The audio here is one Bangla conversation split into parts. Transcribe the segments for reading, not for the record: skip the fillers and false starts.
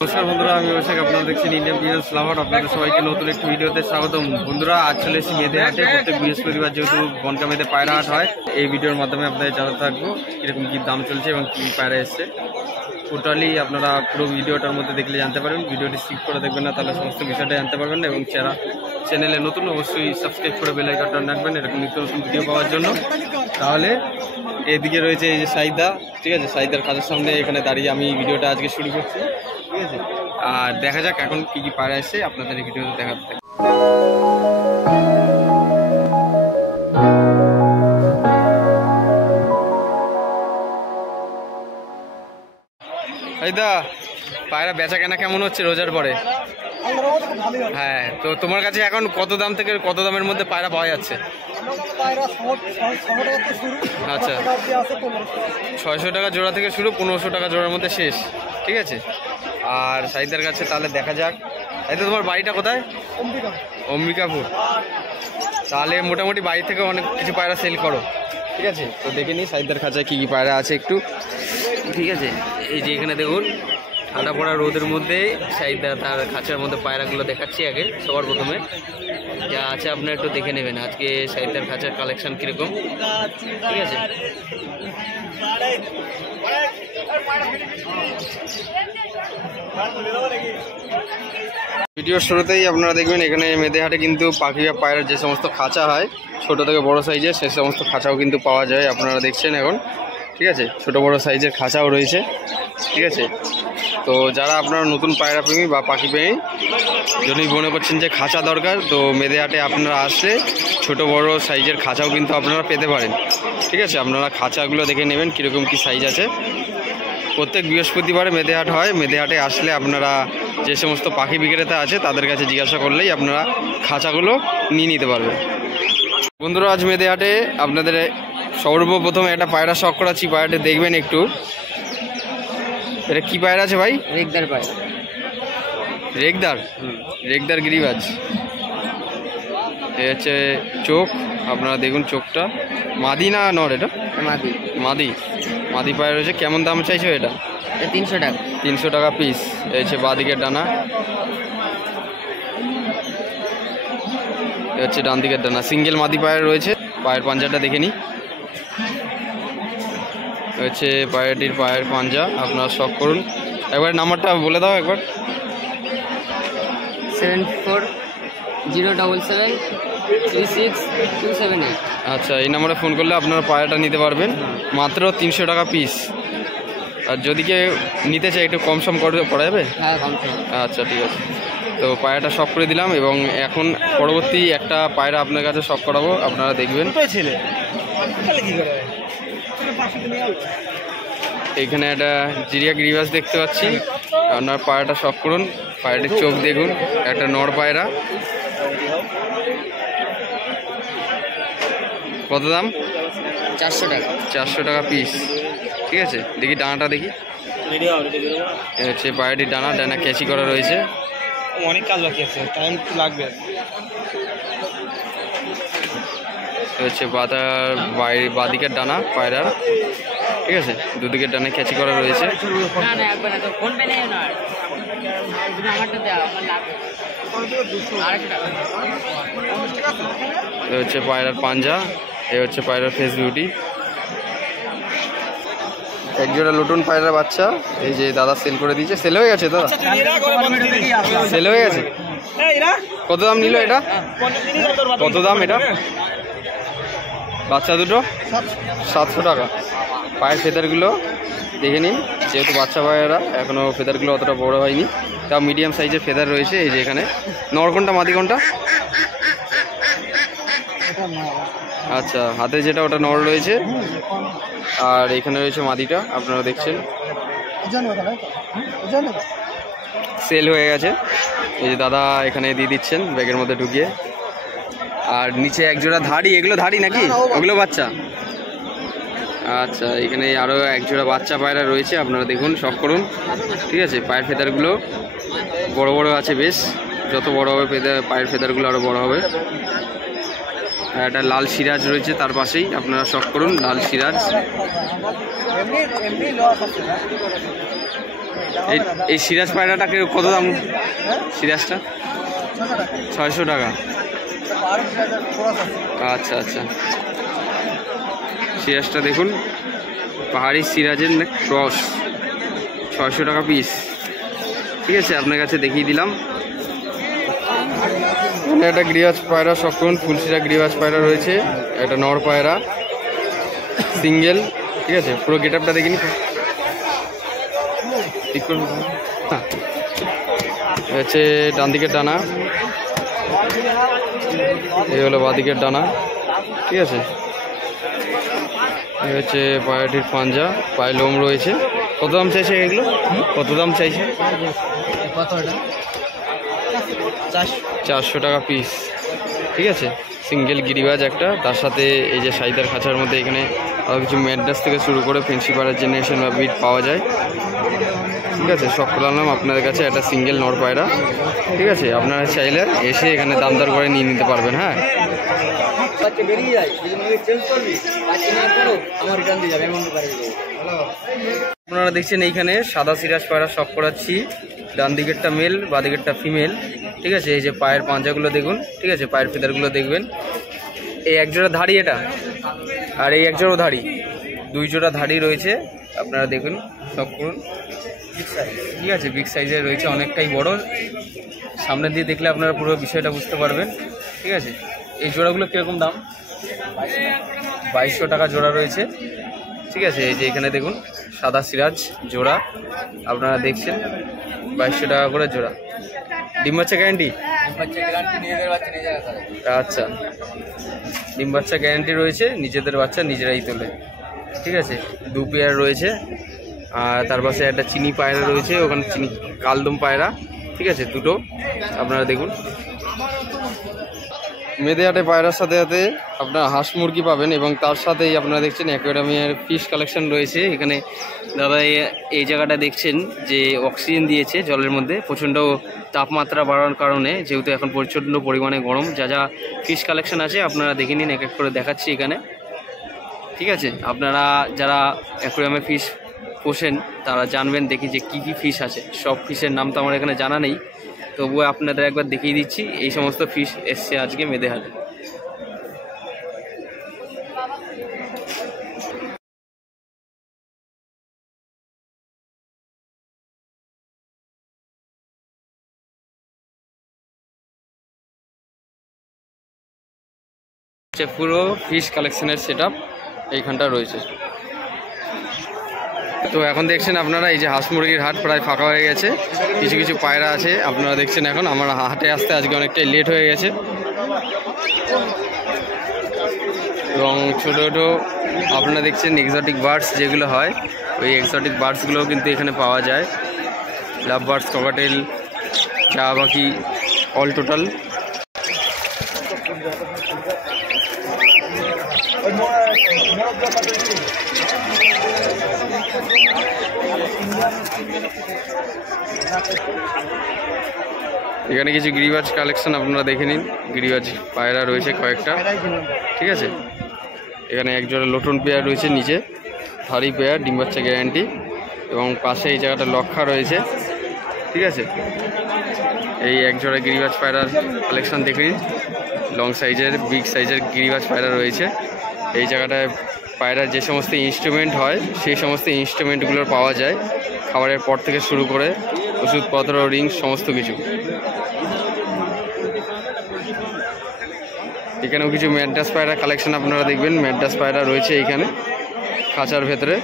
নমস্কার বন্ধুরা, আমি অভিষেক। আপনারা দেখছেন ইন্ডিয়ান বিজনেস লাভার। আপনাদের সবাইকে নতুন একটি ভিডিওতে স্বাগতম। বন্ধুরা, আজ চলে এসেছি মেদে হাটে। প্রত্যেক বৃহস্পতিবার যেহেতু বনকা মেদে পায়রা হাট হয়, এই ভিডিওর মাধ্যমে আপনাদের জানাতে থাকবো কীরকম কী দাম চলছে এবং কী পায়রা এসছে। টোটালি আপনারা পুরো ভিডিওটার মধ্যে দেখলে জানতে পারবেন। ভিডিওটি স্কিপ করে দেখবেন না, তাহলে সমস্ত বিষয়টা জানতে পারবেন। এবং চ্যানেলে নতুন অবশ্যই সাবস্ক্রাইব করে বেল আইকনটা রাখবেন এরকম নিত্য নতুন ভিডিও পাওয়ার জন্য। তাহলে এদিকে রয়েছে এই যে সাইদা, ঠিক আছে। সাইদার কাজের সামনে এখানে দাঁড়িয়ে আমি ভিডিওটা আজকে শুরু করছি, ঠিক আছে। আর দেখা যাক এখন কি কি পায়রা এসে আপনাদের এই ভিডিওতে দেখাতে। সাইদা, পায়রা বেচা কেনা কেমন হচ্ছে রোজার পরে? হ্যাঁ, তো তোমার কাছে এখন কত দাম থেকে কত দামের মধ্যে পায়রা পাওয়া যাচ্ছে? আচ্ছা, 600 টাকা জোড়া থেকে শুরু, 1500 টাকা জোড়ার মধ্যে শেষ, ঠিক আছে। আর সাইদার কাছে তাহলে দেখা যাক। এই তো তোমার বাড়িটা কোথায়? অম্বিকাপুর। তাহলে মোটামুটি বাড়ি থেকে অনেক কিছু পায়রা সেল করো, ঠিক আছে। তো দেখে নিই সাইদার খাঁচায় কী কী পায়রা আছে একটু, ঠিক আছে। এই যে এখানে দেখুন, ঠান্ডা পড়া রোদের মধ্যে সাইদা তার খাঁচার মধ্যে পায়রাগুলো দেখাচ্ছি। আগে সবার প্রথমে যা আছে আপনারা একটু দেখে নেবেন আজকে সাইদার খাঁচার কালেকশন কীরকম, ঠিক আছে। ভিডিওর শুরুতেই আপনারা দেখবেন এখানে মেদে হাটে কিন্তু পাখি বা পায়রার যে সমস্ত খাঁচা হয় ছোট থেকে বড় সাইজের, সে সমস্ত খাঁচাও কিন্তু পাওয়া যায়। আপনারা দেখছেন এখন, ঠিক আছে। ছোট বড় সাইজের খাঁচাও রয়েছে, ঠিক আছে। তো যারা আপনারা নতুন পায়রা প্রেমী বা পাখি প্রেমী যদি মনে করছেন যে খাঁচা দরকার, তো মেদে হাটে আপনারা আসলে ছোট বড় সাইজের খাঁচাও কিন্তু আপনারা পেতে পারেন, ঠিক আছে। আপনারা খাঁচাগুলো দেখে নেবেন কীরকম কী সাইজ আছে। প্রত্যেক বৃহস্পতিবারে মেদে হাট হয়। মেদে হাটে আসলে আপনারা যে সমস্ত পাখি বিক্রেতা আছে তাদের কাছে জিজ্ঞাসা করলেই আপনারা খাঁচাগুলো নিয়ে নিতে পারবেন। বন্ধুরা, আজ মেদে হাটে আপনাদের সর্বপ্রথম একটা পায়রা শখ করাচ্ছি। পায়রাটা দেখবেন একটু। এটা কি পায়রা আছে ভাই? রেগদার পায়রা। রেগদার? রেগদার গিরিবাজ। এ হচ্ছে চোখ, আপনারা দেখুন চোখটা। মাদি না নর? এটা মাদি। মাদি মাদি পায়রা রয়েছে। কেমন দাম চাইছো এটা? 300 টাকা। 300 টাকা পিস। এই হচ্ছে বাঁদিকের ডানা, এ হচ্ছে ডান দিকের ডানা। সিঙ্গেল মাদি পায়রা রয়েছে। পায়ের পাঞ্জাটা দেখে নিই। হচ্ছে পায়রাটির পায়ের পাঞ্জা, আপনারা শখ করুন। একবার নাম্বারটা বলে দাও একবার। 7407736278। আচ্ছা, এই নাম্বারে ফোন করলে আপনারা পায়রাটা নিতে পারবেন মাত্র 300 টাকা পিস। আর যদি কেউ নিতে চায় একটু কম সম করা যাবে? হ্যাঁ, কম সম। আচ্ছা, ঠিক আছে। তো পায়রাটা শখ করে দিলাম এবং এখন পরবর্তী একটা পায়রা আপনার কাছে শখ করাবো, আপনারা দেখবেন। এখানে একটা জিরিয়া গিরিবাজ দেখতে পাচ্ছি। আপনার পায়রাটা শখ করুন। পায়রাটির চোখ দেখুন, একটা নর পায়রা। কত দাম? 400 টাকা। 400 টাকা পিস, ঠিক আছে। দেখি ডানাটা দেখি। হচ্ছে পায়রাটির ডানা ক্যাচি করা রয়েছে। অনেক কাজ বাকি আছে, টাইম লাগবে। হচ্ছে বাদিকের ডানা পায়রার, ঠিক আছে। দুদিকের ডানা ক্যাচি করা রয়েছে। হচ্ছে পায়রার পাঞ্জা, এ হচ্ছে পায়রার ফেস বিউটি। একজোড়া লুটুন পায়রার বাচ্চা এই যে দাদা সেল করে দিয়েছে। সেল হয়ে গেছে দাদা? সেল হয়ে গেছে। কত দাম নিল এটা? কত দাম এটা? বাচ্চা দুটো 700 টাকা। পায়ের ফেদারগুলো দেখে নিন, যেহেতু বাচ্চা পায়রা এখনও ফেদারগুলো অতটা বড় হয়নি, তাও মিডিয়াম সাইজের ফেদার রয়েছে। এই যে এখানে নর কোনটা মাদি কোনটা? আচ্ছা, হাতে যেটা ওটা নর রয়েছে, আর এখানে রয়েছে মাদিটা, আপনারা দেখছেন। সেল হয়ে গেছে। এই যে দাদা এখানে দিয়ে দিচ্ছেন ব্যাগের মধ্যে ঢুকিয়ে। আর নিচে একজোড়া ধাড়ি, এগুলো ধাড়ি নাকি? ওগুলো বাচ্চা। আচ্ছা, এখানে আরও একজোড়া বাচ্চা পায়রা রয়েছে, আপনারা দেখুন, শখ করুন, ঠিক আছে। পায়ের ফেদারগুলো বড় বড় আছে বেশ। যত বড় হবে পায়ের ফেদারগুলো আরও বড় হবে। একটা লাল সিরাজ রয়েছে তার পাশেই, আপনারা শখ করুন লাল সিরাজ। এই সিরাজ পায়রাটাকে কত দাম? সিরাজটা 600 টাকা। আচ্ছা আচ্ছা, সিরাজটা দেখুন, পাহাড়ি সিরাজের ক্রস, 600 টাকা পিস। ঠিক আছে, আপনার কাছে দেখিয়ে দিলাম। একটা গ্রিবাজ পায়রা সকল ফুলশিরা গ্রিবাজ পায়রা রয়েছে, একটা নর পায়রা সিঙ্গেল। ঠিক আছে, পুরো গেট আপটা দেখিনি ঠিক করুন। হচ্ছে ডান দিকের ডানা, এই হলো বাঁ দিকের ডানা। ঠিক আছে, এই হচ্ছে পায়রাটির পাঞ্জা, পায়ে লোম রয়েছে। কত দাম চাইছে এগুলো? কত দাম চাইছে? 400 টাকা পিস। ঠিক আছে, সিঙ্গেল গিরিবাজ একটা, তার সাথে এই যে সাইদার খাঁচার মধ্যে এখানে আরও কিছু ম্যাড্রাস থেকে শুরু করে ফেন্সি পায়রার জেনারেশন বা বিট পাওয়া যায়। ঠিক আছে, সব করলাম আপনাদের কাছে একটা সিঙ্গেল নর পায়রা। ঠিক আছে, আপনারা চাইলে এসে এখানে দাম দর করে নিয়ে নিতে পারবেন। হ্যাঁ, আপনারা দেখছেন এইখানে সাদা সিরাজ পায়রা শখ করাচ্ছি। ডান দিকেরটা মেল, বাঁ দিকেরটা ফিমেল। ঠিক আছে, এই যে পায়ের পাঞ্জাগুলো দেখুন। ঠিক আছে, পায়ের ফেদারগুলো দেখবেন। এই এক জোড়া ধাড়ি এটা, আর এই এক জোড়া ধাড়ি, 2 জোড়া ধাড়ি রয়েছে। আপনারা দেখুন, শখ করুন। ঠিক আছে, বিগ সাইজের রয়েছে, অনেকটাই বড়। সামনে দিয়ে দেখলে আপনারা পুরো বিষয়টা বুঝতে পারবেন। ঠিক আছে, এই জোড়াগুলো কীরকম দাম? 2200 টাকা জোড়া রয়েছে। ঠিক আছে, এই যে এখানে দেখুন সাদা সিরাজ জোড়া আপনারা দেখছেন, 2200 টাকা করে জোড়া। ডিম বাচ্চা গ্যারান্টি? আচ্ছা, ডিম বাচ্চা গ্যারান্টি রয়েছে, নিজেদের বাচ্চা নিজেরাই তোলে। ঠিক আছে, 2 পেয়ার রয়েছে। আর তার পাশে একটা চিনি পায়রা রয়েছে, ওখানে চিনি কালদম পায়রা। ঠিক আছে, দুটো আপনারা দেখুন। মেদেহাটে পায়রার সাথে সাথে আপনার হাঁস মুরগি পাবেন, এবং তার সাথেই আপনারা দেখছেন অ্যাকোয়ারিয়ামের ফিশ কালেকশন রয়েছে। এখানে দাদা এই জায়গাটা দেখছেন যে অক্সিজেন দিয়েছে জলের মধ্যে, প্রচণ্ড তাপমাত্রা বাড়ার কারণে, যেহেতু এখন প্রচণ্ড পরিমাণে গরম। যা যা ফিশ কালেকশন আছে আপনারা দেখে নিন, এক এক করে দেখাচ্ছি এখানে। ঠিক আছে, আপনারা যারা অ্যাকোয়ারিয়ামে ফিশ পোষেন তারা জানবেন দেখি যে কী কী ফিশ আছে। সব ফিশের নাম তো আমার এখানে জানা নেই, তবুও আপনাদের একবার দেখিয়ে দিচ্ছি। এই সমস্ত ফিশ এসছে আজকে মেদেহাটে। পুরো ফিশ কালেকশনের সেটআপ এইখানটা রয়েছে। তো এখন দেখছেন আপনারা এই যে হাঁস মুরগির হাট প্রায় ফাঁকা হয়ে গেছে, কিছু কিছু পায়রা আছে আপনারা দেখছেন। এখন আমার হাটে আসতে আজকে অনেকটাই লেট হয়ে গেছে, এবং ছোটো ছোটো আপনারা দেখছেন এক্সোটিক বার্ডস যেগুলো হয়, ওই এক্সোটিক বার্ডসগুলোও কিন্তু এখানে পাওয়া যায়। লাভ বার্ডস, ককাটেল, চা পাখি, অল টোটাল। এখানে কিছু গিরিবাজ কালেকশন আপনারা দেখে নিন। গিরিবাজ পায়রা রয়েছে কয়েকটা। ঠিক আছে, এখানে এক জোড়া লোটন পেয়ার রয়েছে, নিচে থারি পেয়ার, ডিম বাচ্চা গ্যারান্টি, এবং পাশে এই জায়গাটা লক্ষা রয়েছে। ঠিক আছে, এই এক জোড়া গিরিবাজ পায়রার কালেকশন দেখে নিন। লং সাইজের, বিগ সাইজের গিরিবাজ পায়রা রয়েছে। এই জায়গাটায় পায়রার যে সমস্ত ইনস্ট্রুমেন্ট হয় সেই সমস্ত ইনস্ট্রুমেন্টগুলো পাওয়া যায়, খাবারের পর থেকে শুরু করে ওষুধপত্র, রিং, সমস্ত কিছু। এখানেও কিছু ম্যাড্রাস পায়রা কালেকশন আপনারা দেখবেন। ম্যাড্রাস পায়রা রয়েছে এইখানে খাঁচার ভেতরে,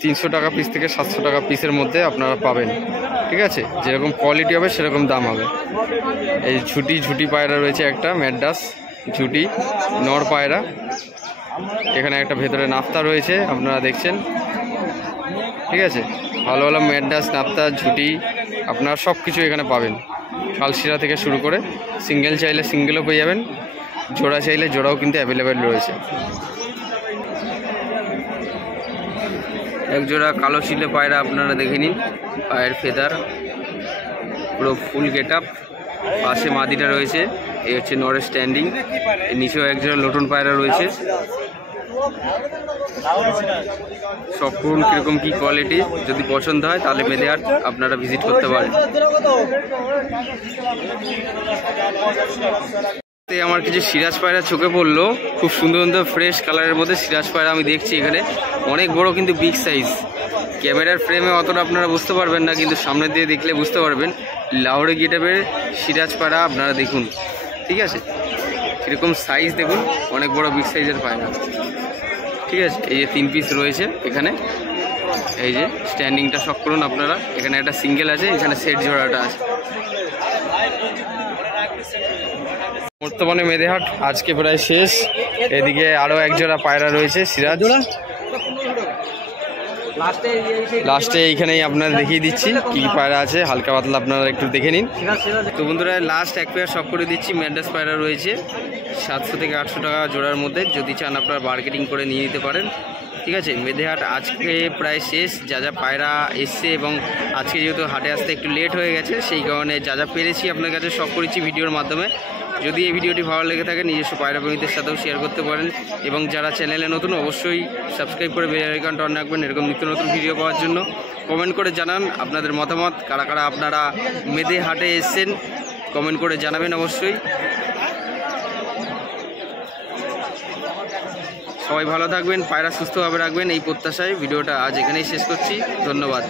300 টাকা পিস থেকে 700 টাকা পিসের মধ্যে আপনারা পাবেন। ঠিক আছে, যেরকম কোয়ালিটি হবে সেরকম দাম হবে। এই ঝুটি পায়রা রয়েছে একটা, ম্যাড্রাস ঝুটি নর পায়রা। এখানে একটা ভেতরে নাফতা রয়েছে আপনারা দেখছেন। ঠিক আছে, ভালো ভালো ম্যাড্রাস, নাফতা, ঝুটি আপনারা সব কিছু এখানে পাবেন। কালশিরা থেকে শুরু করে সিঙ্গেল চাইলে সিঙ্গেলও পেয়ে যাবেন, জোড়া চাইলে জোড়াও কিন্তু অ্যাভেলেবেল রয়েছে। এক জোড়া কালো শিলে পায়রা আপনারা দেখে নিন, পায়ের ফেদার, পুরো ফুল গেট আপ। পাশে মাদিটা রয়েছে, এই হচ্ছে নরের স্ট্যান্ডিং। নিচেও এক জোড়া লোটন পায়রা রয়েছে। সব করুন কীরকম কী কোয়ালিটি, যদি পছন্দ হয় তাহলে মেদেহাট আপনারা ভিজিট করতে পারেন। আমার কিছু সিরাজ পায়রা চোখে পড়লো, খুব সুন্দর সুন্দর ফ্রেশ কালারের মধ্যে সিরাজ পায়রা আমি দেখছি এখানে, অনেক বড় কিন্তু বিগ সাইজ। ক্যামেরার ফ্রেমে অতটা আপনারা বুঝতে পারবেন না, কিন্তু সামনে দিয়ে দেখলে বুঝতে পারবেন। লাহোরে গেটআপের সিরাজ পায়রা আপনারা দেখুন, ঠিক আছে, কীরকম সাইজ দেখুন, অনেক বড় বিগ সাইজের পায়রা, ঠিক আছে। এই যে 3 পিস রয়েছে এখানে, এই যে স্ট্যান্ডিংটা শক করুন আপনারা, এখানে একটা সিঙ্গেল আছে, এখানে সেট জোড়াটা আছে। বর্তমানে মেদেহাট আজকে প্রায় শেষ, এদিকে আরও এক জোড়া পায়রা রয়েছে সিরাজ। লাস্টে এইখানেই আপনারা দেখিয়ে দিচ্ছি কি পায়রা আছে, হালকা পাতলা আপনারা একটু দেখে নিন। তো বন্ধুরা লাস্ট এক পেয়ার সব করে দিচ্ছি, ম্যাড্রাস পায়রা রয়েছে 700 থেকে 800 টাকা জোড়ার মধ্যে, যদি চান আপনারা মার্কেটিং করে নিয়ে নিতে পারেন, ঠিক আছে। মেদেহাট আজকে প্রায় শেষ, যা যা পায়রা এসছে, এবং আজকে যেহেতু হাটে আসতে একটু লেট হয়ে গেছে, সেই কারণে যা যা পেরেছি আপনার কাছে সব করেছি ভিডিওর মাধ্যমে। যদি এই ভিডিওটি ভালো লেগে থাকে নিজস্ব পায়রা প্রেমীদের সাথেও শেয়ার করতে পারেন, এবং যারা চ্যানেলে নতুন অবশ্যই সাবস্ক্রাইব করে বেল আইকনটা অন রাখবেন এরকম নিত্য নতুন ভিডিও পাওয়ার জন্য। কমেন্ট করে জানান আপনাদের মতামত, কারা কারা আপনারা মেদেহাটে এসছেন কমেন্ট করে জানাবেন অবশ্যই। সবাই ভালো থাকবেন, পায়রা সুস্থভাবে রাখবেন, এই প্রত্যাশায় ভিডিওটা আজ এখানেই শেষ করছি। ধন্যবাদ।